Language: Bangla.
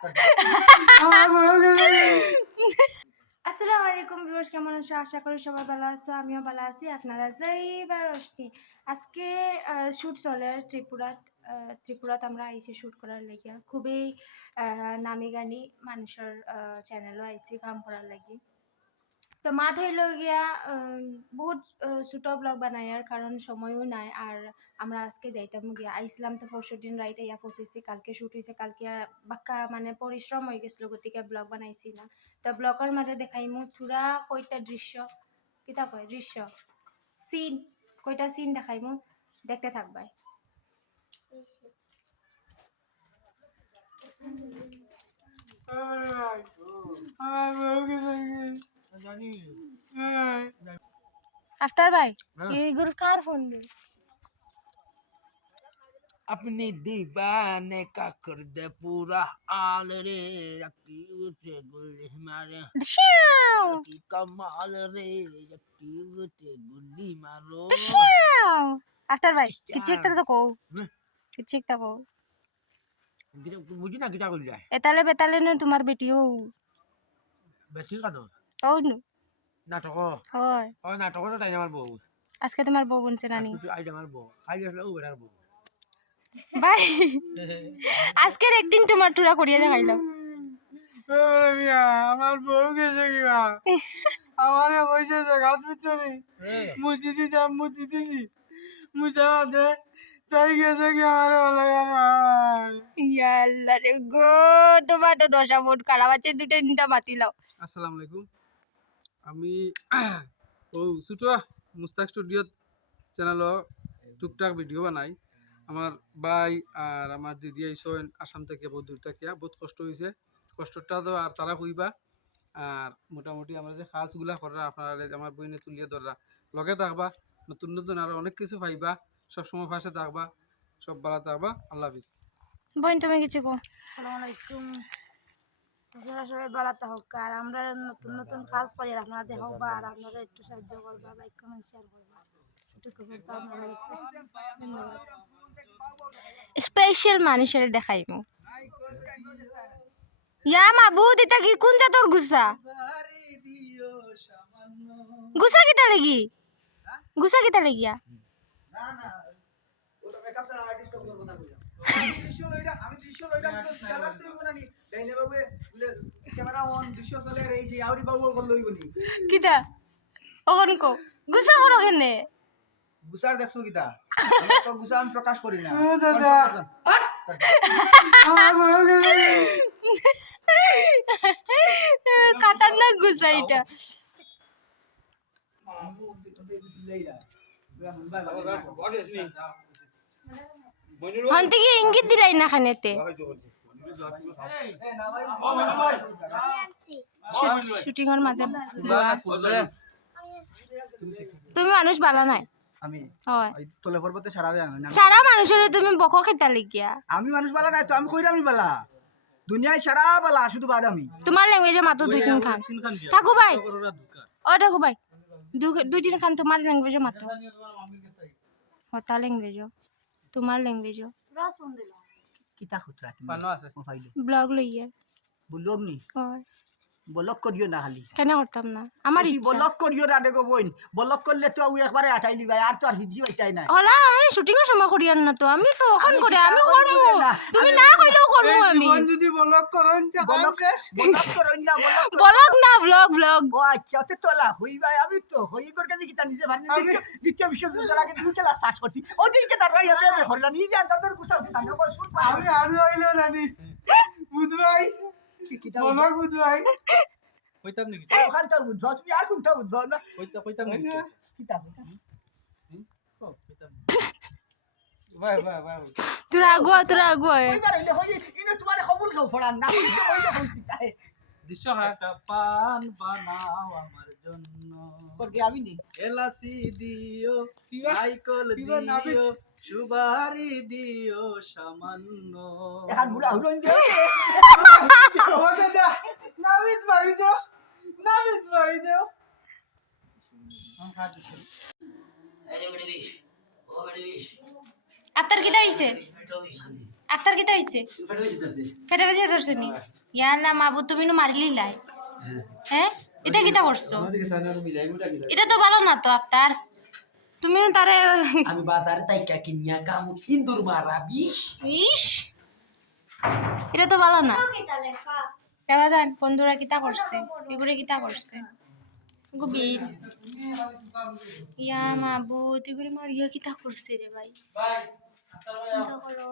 আসসালামু আলাইকুম ভিউয়ার্স, কেমন আছো? আশা করি সবাই ভালো আছো, আমিও ভালো আছি। আপনারা যাইবার আসনি আজকে শুট চলে ত্রিপুরাত আমরা আইছি শুট করার লাগিয়া। খুবই নামি গানি মানুষের চ্যানেলও আইছি কাম করার লাগি। তো মা ধইল গিয়া বহুত ছোট ব্লগ বানাইয়ার কারণ সময়ও নাই। আর আমরা আজকে যাইতাম গিয়া আইসলাম তো 4 দিন রাইট ইয়া পৌঁছেছি। কালকে শুট হয়েছে, কালকে বাক্কা মানে পরিশ্রম হয়ে গেছিলো, গতিকে ব্লগ বানাইছি না। তো ব্লগের মাঝে দেখাইমু থুরা কয়টা দৃশ্য, কিতা কয় দৃশ্য সিন, কয়টা সিন দেখাইমু, দেখতে থাকবাই। আফতার ভাই এইগুলো কার ফোন দিল? अपनी दीवाने का कर दे पूरा आल रे रखी उसे गुल्ली मारे की कमाल रे रखी उसे गुल्ली मारो আফতার ভাই কিছু একটা তো কও, কিছু একটা কও। বুঝি না কিটা করি যায় এতালে বেতালে না তোমার বেটিও বেশি কাদ ও নু নাটক হয়। ও নাটক তো তাই আমার বউ আজকে তোমার বউ বনছে নানি কিছু আইডা আমার বউ খাই গেছিল ও বেটার বউ ভাই। আজকের একদিন তোমার টুরা করিয়া দেখাইলাম। আমার বউ গেছে কিবা আমার পয়সা জায়গা পিছনে মুচি দিতাম মুচি দিছি মুচা দে তাই গেছে কি আমার ভালো ইয়া আল্লাহ রে গো, তোমার তো দশা বোট খারাপ আছে, দুটো নিটা মাতিলাও। আসসালামু আলাইকুম। আমি ও ছোট মুস্তাক স্টুডিও চ্যানেল টুকটাক ভিডিও বানাই। আমার ভাই আর আমার দিদি আইসেন আসাম থেকে, বহুত দূর থেকে, বহুত কষ্ট হয়েছে। কষ্টটা তো আর তারা কইবা। আর মোটামুটি আমরা যে কাজগুলা করা আপনারা আমার বইনে তুলিয়ে ধরা লগে থাকবা, নতুন নতুন আরো অনেক কিছু পাইবা, সবসময় পাশে থাকবা, সব ভালো থাকবা। আল্লাহ হাফিজ। বোন তুমি কিছু কো। আসসালামু আলাইকুম। আপনারা সবাই ভালো থাকুক আর আমরা নতুন নতুন কাজ করি, আপনারা দেখবা আর আপনারা একটু সাহায্য করবা, লাইক কমেন্ট শেয়ার করবা, এটুকু বলতে আপনারা কাছে ধন্যবাদ। স্পেশাল মানুষের দেখাইমু। ইয়া মাবুদ, এটা কি কোন জাতর গুসা? গুসা কিতা লাগি? গুসা কিতা লাগিয়া? কিতা ওহন কো গুসা করো কেনে? গুসার দেখছো কিতা তো গুসা আমি প্রকাশ করি না খতরনাক গুসা এটা। হন থেকে ইঙ্গিত দিলাই না খানেতে শুটিং এর মাঝে। তুমি মানুষ বালা নাই আমি হয় তলে পর্বতে সারা দেয় না সারা মানুষের তুমি বক খেতা লিখিয়া। আমি মানুষ বালা নাই তো আমি কইরা আমি বালা দুনিয়ায় সারা বালা শুধু বাদ আমি তোমার ল্যাঙ্গুয়েজে মাত্র দুই তিন খান ঠাকু ভাই, ও ঠাকু ভাই দুই তিন খান তোমার ল্যাঙ্গুয়েজে মাত্র হতা ল্যাঙ্গুয়েজ তোমার ল্যাঙ্গুয়েজ কিতা খুতরা তুমি পানো আছে মোবাইলে ব্লগ লইয়া বলক নি হয় বলক করিও না খালি কেন করতাম না আমার বেশি ইচ্ছা। বলক করিও না দেখো বইন বলক করলে তো আমি একবারে আটাইলি ভাই আর তো আর হিজি হইতাই না হলা আমি শুটিং এর সময় করি না তো আমি তো ওখান করে আমি করবো, তুমি না কইলেও করবো আমি। যদি বলক করেন বলক বলক করিও না বলক ব্লগ না ব্লগ ব্লগ। ও আচ্ছা তো তোলা হই ভাই আমি তো হই করে কাছে কিতা নিজে ভাবনি দ্বিতীয় বিশ্বযুদ্ধের আগে 2 ক্লাস পাস করছি ওদিকে তার রই হবে আমি হরলা নিজে তাদের কুছাও কিতা না কই শুন আমি আমি হইলো নানি বুঝবাই বলক বুঝবাই কইতাম নাকি ওখানটা বুঝছো তুমি আর কোনটা বুঝছো না কইতাম নাকি কিতা ভাই ভাই ভাই তোরা আগুয়া ওইবার হইলে হই ইনো তোমার কবুল খাও ফড়ান না হইলে হইলে হইতি তাই দৃশ্য হ্যাঁ একটা পান বানাও আমার জন্য করকে আমি নি এলাচি দিও পিবা নাইকল পিবা নাবিত দিও সুবারি দিও সামান্য এখন বুড়া হুরন দিও ও দাদা নাবিত মারি দাও আপনার কিতা হইছে? আফতার কিতা হইছে পেটে বেঁধে ধরছে নি ইয়া না মাবু তুমি নো মারিলি লাই হ্যাঁ এটা কিতা করছো এটা তো ভালো না তো আফতার তুমি নো তারে আমি বাজারে তাইকা কিনিয়া কামু ইন্দুর মারা বিষ ইস এটা তো ভালো না দেখা যান বন্ধুরা কিতা করছে এগুলো কিতা করছে গুবির ইয়া মাবু তুই মারিয়া কিতা করছে রে ভাই ভাই চিন্তা করো